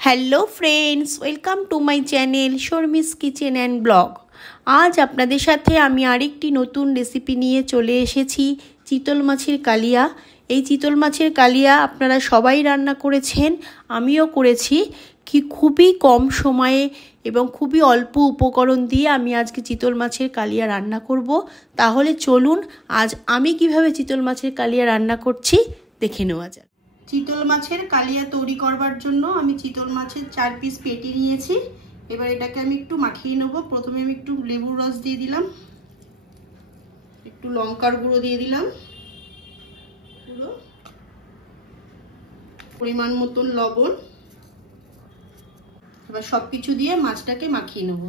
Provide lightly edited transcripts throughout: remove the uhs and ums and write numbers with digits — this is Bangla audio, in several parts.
Hello friends, welcome to my channel Sharmi's kitchen and blog. আজ আপনাদের সাথে আমি আরেকটি নতুন রেসিপি নিয়ে চলে এসেছি, চিতল মাছের কালিয়া। এই চিতল মাছের কালিয়া আপনারা সবাই রান্না করেছেন, আমিও করেছি। খুবই কম সময়ে এবং খুবই অল্প উপকরণ দিয়ে আমি আজকে চিতল মাছের কালিয়া রান্না করব। তাহলে চলুন আজ আমি কিভাবে চিতল মাছের কালিয়া রান্না করছি দেখে নেওয়া যাক। চিতল মাছের কালিয়া তৈরি করবার জন্য আমি চিতল মাছের 4 পিস পেটি নিয়েছি। এবার এটাকে আমি একটু মাখিয়ে নেব। প্রথমে আমি একটু লেবুর রস দিয়ে দিলাম, একটু লঙ্কার গুঁড়ো দিয়ে দিলাম, পুরো পরিমাণ মতন লবণ। এবার সবকিছু দিয়ে মাছটাকে মাখিয়ে নেব।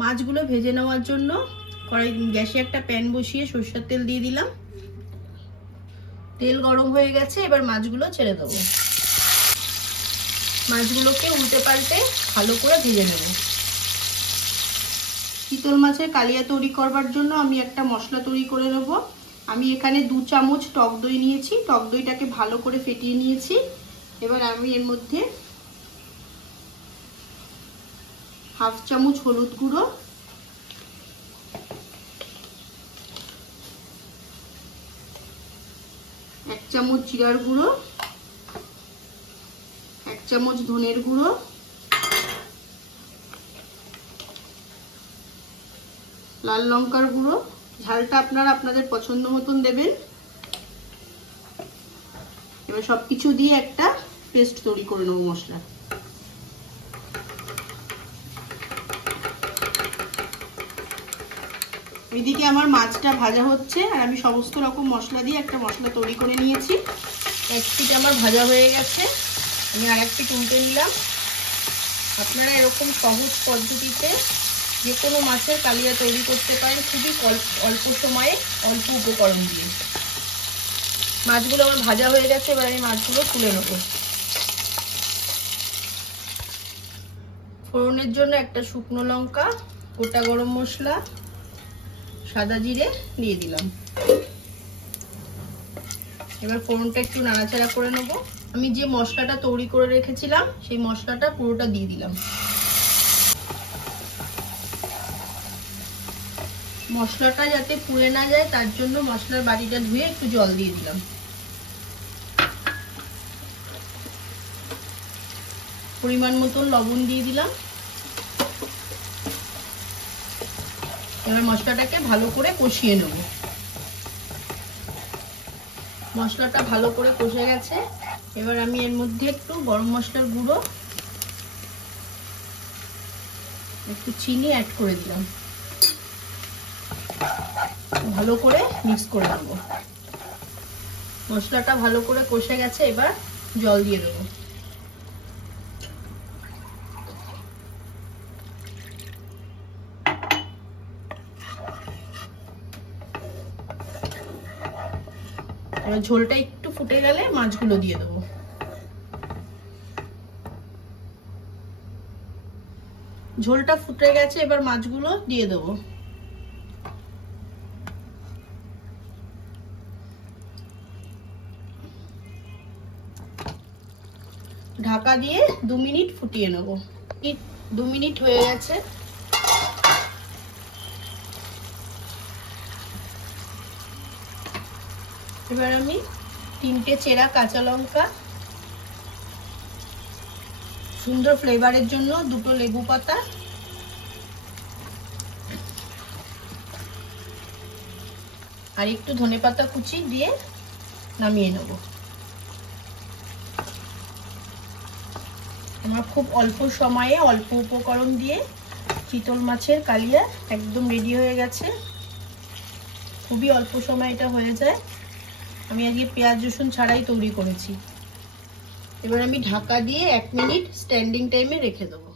মাছগুলো ভেজে নেওয়ার জন্য গ্যাসে একটা প্যান বসিয়ে সরষের তেল দিয়ে দিলাম। তেল গরম হয়ে গেছে, এবার মাছগুলো ছেড়ে দেবো। মাছগুলোকে উল্টে পাল্টে ভালো করে ভেজে নেব। চিতল মাছের কালিয়া তৈরি করবার জন্য আমি একটা মশলা তৈরি করে নেব। আমি এখানে 2 চামচ টক দই নিয়েছি। টক দইটাকে ভালো করে ফেটিয়ে নিয়েছি। এবার আমি এর মধ্যে 1/2 চামচ হলুদ গুঁড়ো, 1 চামচ জিরার গুঁড়ো, 1 চামচ ধনের গুঁড়ো, লাল লঙ্কার গুঁড়ো। ঝালটা আপনারা আপনাদের পছন্দ মতন দেবেন। এবার সবকিছু দিয়ে একটা পেস্ট তৈরি করে নেব মশলা। এদিকে আমার মাছটা ভাজা হচ্ছে আর আমি সমস্ত রকম মশলা দিয়ে একটা মশলা তৈরি করে নিয়েছি। এক পিঠ আমার ভাজা হয়ে গেছে, আমি আর এক পিঠ উল্টে নিলাম। আপনারা এরকম সহজ পদ্ধতিতে যে কোনো মাছের কালিয়া তৈরি করতে পারেন, খুবই অল্প সময়ে অল্প উপকরণ দিয়ে। মাছগুলো আমার ভাজা হয়ে গেছে, এবার আমি মাছগুলো তুলে নেব। ফোড়নের জন্য একটা শুকনো লঙ্কা, গোটা গরম মশলা, সাদা জিরে দিয়ে দিলাম। এবার ফোড়নটা একটু নাড়াচাড়া করে নেব। আমি যে মশলাটা তৈরি করে রেখেছিলাম সেই মশলাটা পুরোটা দিয়ে দিলাম। মশলাটা যাতে পুড়ে না যায় তার জন্য মশলার বাটিটা ধুয়ে একটু জল দিয়ে দিলাম। পরিমাণ মতন লবণ দিয়ে দিলাম। এবার মশলাটাকে ভালো করে কষিয়ে নেব। মশলাটা ভালো করে কষে গেছে, এবার আমি এর মধ্যে একটু গরম মশলার গুঁড়ো, একটু চিনি অ্যাড করে দিলাম। ভালো করে মিক্স করে নেব। মশলাটা ভালো করে কষে গেছে, এবার জল দিয়ে দেবো। এবার ঝোলটা একটু ফুটে গেলে মাছগুলো দিয়ে দেবো। ঝোলটা ফুটে গেছে, এবার মাছগুলো দিয়ে দেবো। ঢাকা দিয়ে 2 মিনিট ফুটিয়ে নেব। 2 মিনিট হয়ে গেছে। এবার আমি 3টে চেরা কাঁচা লঙ্কা, সুন্দর ফ্লেভারের জন্য 2টো লেবু পাতা, আর একটু ধনেপাতা কুচি দিয়ে নামিয়ে নেব। আমার খুব অল্প সময়ে অল্প উপকরণ দিয়ে চিতল মাছের কালিয়া একদম রেডি হয়ে গেছে। খুবই অল্প সময় এটা হয়ে যায়। আমি আজকে পেঁয়াজ রসুন ছাড়াই তৈরি করেছি। এবার আমি ঢাকা দিয়ে 1 মিনিট স্ট্যান্ডিং টাইমে রেখে দেবো।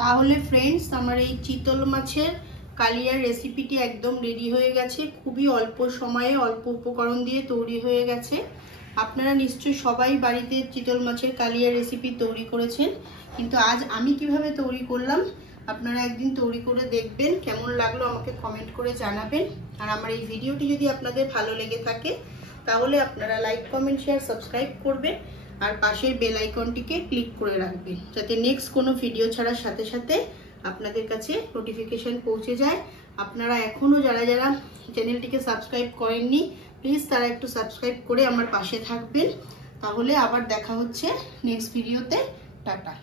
তাহলে ফ্রেন্ডস, আমার এই চিতল মাছের কালিয়ার রেসিপিটি একদম রেডি হয়ে গেছে। খুবই অল্প সময়ে অল্প উপকরণ দিয়ে তৈরি হয়ে গেছে। আপনারা নিশ্চয়ই সবাই বাড়িতে চিতল মাছের কালিয়া রেসিপি তৈরি করেছেন, কিন্তু আজ আমি কিভাবে তৈরি করলাম আপনারা একদিন তৈরি করে দেখবেন। কেমন লাগলো আমাকে কমেন্ট করে জানাবেন। আর আমার এই ভিডিওটি যদি আপনাদের ভালো লেগে থাকে তাহলে আপনারা লাইক, কমেন্ট, শেয়ার, সাবস্ক্রাইব করবেন আর পাশের বেল আইকনটিকে ক্লিক করে রাখবেন, যাতে নেক্সট কোনো ভিডিও ছাড়ার সাথে সাথে আপনাদের কাছে নোটিফিকেশন পৌঁছে যায়। আপনারা এখনও যারা যারা চ্যানেলটিকে সাবস্ক্রাইব করেননি প্লিজ তারা একটু সাবস্ক্রাইব করে আমার পাশে থাকবেন। তাহলে আবার দেখা হচ্ছে নেক্সট ভিডিওতে। টাটা।